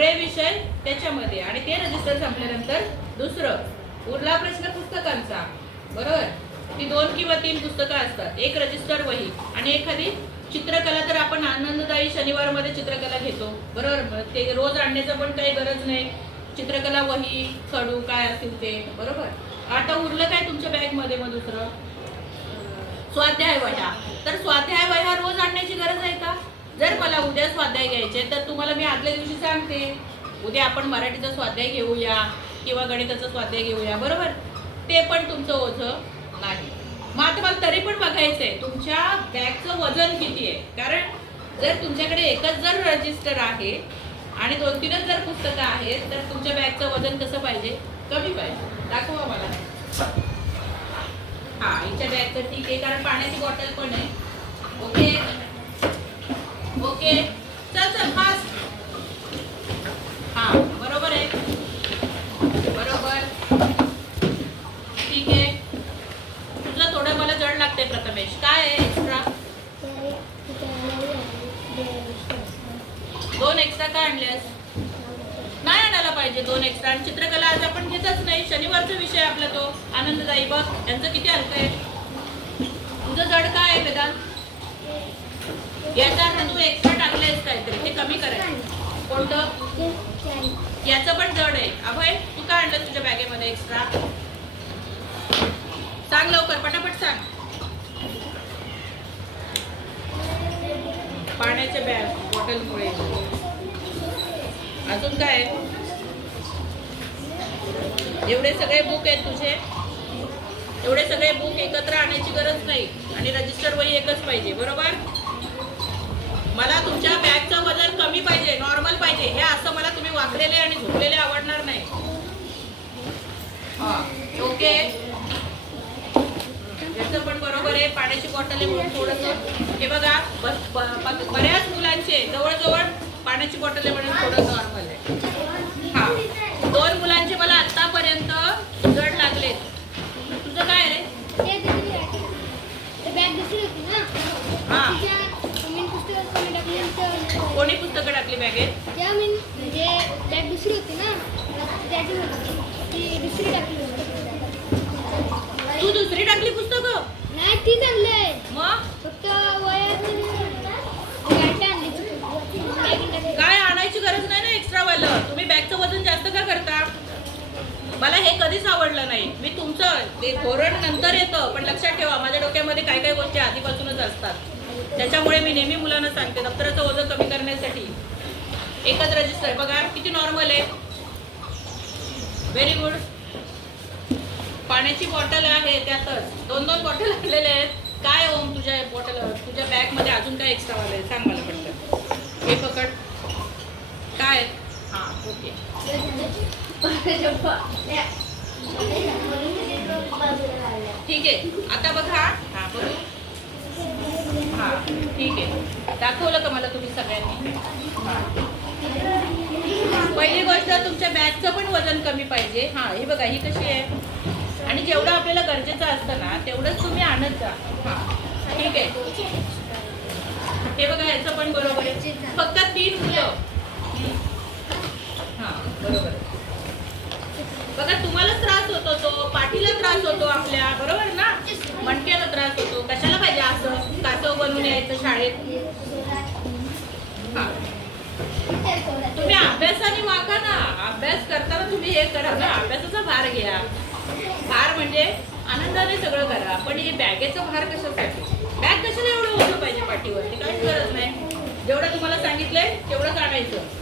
सगळे विषय त्याच्यामध्ये. आणि ते रजिस्टर संपल्यानंतर दुसरं उरला प्रश्न पुस्तकांचा. बरोबर? ती दोन किंवा तीन पुस्तकं असतात. एक रजिस्टर वही आणि एखादी चित्रकला. तर आपण आनंददायी शनिवारमध्ये चित्रकला घेतो. बरोबर? ते रोज आणण्याचं पण काही गरज नाही. चित्रकला वही खडू काय असतील ते. बरोबर? आता उरलं काय तुमच्या बॅगमध्ये मग दुसरं? स्वाध्याय वह्या तर स्वाध्याय वह्या रोज आणण्याची गरज आहे का जर मला उद्या स्वाध्याय घ्यायचे तर तुम्हाला मी आदल्या दिवशी सांगते. उद्या आपण मराठीचा स्वाध्याय घेऊया किंवा गणिताचा स्वाध्याय घेऊया बरोबर? ते पण तुमचं ओझं नाही. मग आता मला तरी पण बघायचंय तुमच्या बॅगचं वजन किती आहे? कारण जर तुमच्याकडे एकच जर रजिस्टर आहे आणि दोन तीनच जर पुस्तकं आहेत तर तुमच्या बॅगचं वजन कसं पाहिजे? कमी पाहिजे. दाखवा मला. हा हिच्या बॅगचं ठीक आहे कारण पाण्याची बॉटल पण आहे. ओके? चल चल फास्ट. हा बरोबर आहे. बरोबर. ठीक आहे. तुझं थोडं मला जड लागते प्रथमेश. काय आहे एक्स्ट्रा दोन एक्स्ट्रा काय आणल्यास? नाही आणायला पाहिजे दोन एक्स्ट्रा आणि चित्रकला आज आपण घेतच नाही. शनिवारचा विषय आपला तो. आनंददायी बघ. यांचं किती अंक आहे? तुझं जड काय आहे वेदांत? याचा अर्थ तू एक्स्ट्रा टाकलेस काहीतरी. ते कमी करायचं कोणतं? याचं पण जड आहे. अभय तू काय आणलं तुझ्या बॅगेमध्ये एक्स्ट्रा सांग लवकर पटापट सांग. पाण्याच्या बॅग बॉटलमुळे. अजून काय? एवढे सगळे बुक आहेत तुझे. एवढे सगळे बुक एकत्र आणायची गरज नाही. आणि रजिस्टर वही एकच पाहिजे बरोबर? मला तुमच्या बॅगचं वजन कमी पाहिजे नॉर्मल पाहिजे हे असं मला तुम्ही वाकलेले आणि झोपलेले आवडणार नाही. हा ओके याचं पण बरोबर आहे पाण्याची बॉटल आहे म्हणून थोडंसं. हे बघा बऱ्याच मुलांचे जवळजवळ पाण्याची बॉटल आहे म्हणून थोडं नॉर्मल आहे. हा दोन मुलांचे मला आतापर्यंत जड लागले तुझं काय रे? बॅग दुसरी होती ना? हा. कोणी पुस्तकं टाकली बॅगेत? तेव्हा मी म्हणजे बॅग दुसरी होती ना? त्याची होती. ती दुसरी टाकली होती. तू दुसरी टाकली पुस्तकं? नाही ती चांगली आहे. मग? फक्त टाकली. काय आणायची गरज नाही ना एक्स्ट्रा वालं? तुम्ही बॅगचं वजन जास्त का करता? मला हे कधीच आवडलं नाही. मी तुमचं ते धोरण नंतर येतं पण लक्षात ठेवा माझ्या डोक्यामध्ये काय काय गोष्टी आधीपासूनच असतात. त्याच्यामुळे मी नेहमी मुलांना सांगते दप्तराचं वजन कमी करण्यासाठी एकच रजिस्टर बघा किती नॉर्मल आहे. व्हेरी गुड पाण्याची बॉटल आहे त्यातच. दोन दोन बॉटल आणलेले आहेत. काय ओम तुझ्या बॉटल तुझ्या बॅगमध्ये अजून काय एक्स्ट्रा वालं आहे? सांग मला पटकन हे पकड. काय? हां ओके ठीक आहे. आता बघा. हां बघू. हां ठीक आहे. दाखवलं का मला तुम्ही सगळ्यांनी? पहिली गोष्ट तुमच्या बॅगचं पण वजन कमी पाहिजे. हां हे बघा ही कशी आहे? आणि जेवढं आपल्याला गरजेचं असतं ना तेवढंच तुम्ही आणत जा. हां ठीक आहे. हे बघा याचं पण बरोबर आहे. फक्त तीन मुलं. हां बरोबर बघा तुम्हाला त्रास होतो तो पाठीला त्रास होतो आपल्या बरोबर ना मणक्याला त्रास होतो कशाला पाहिजे असं कासव बनवून यायचं शाळेत. तुम्ही अभ्यासाने वाका ना. अभ्यास करताना तुम्ही हे करा ना. अभ्यासाचा भार घ्या. भार म्हणजे आनंदाने सगळं करा. पण हे बॅगेचा भार कशासाठी? बॅग कशाला एवढं ओझं पाहिजे पाठीवरती? काहीच गरज नाही. जेवढं तुम्हाला सांगितलंय तेवढंच आणायचं.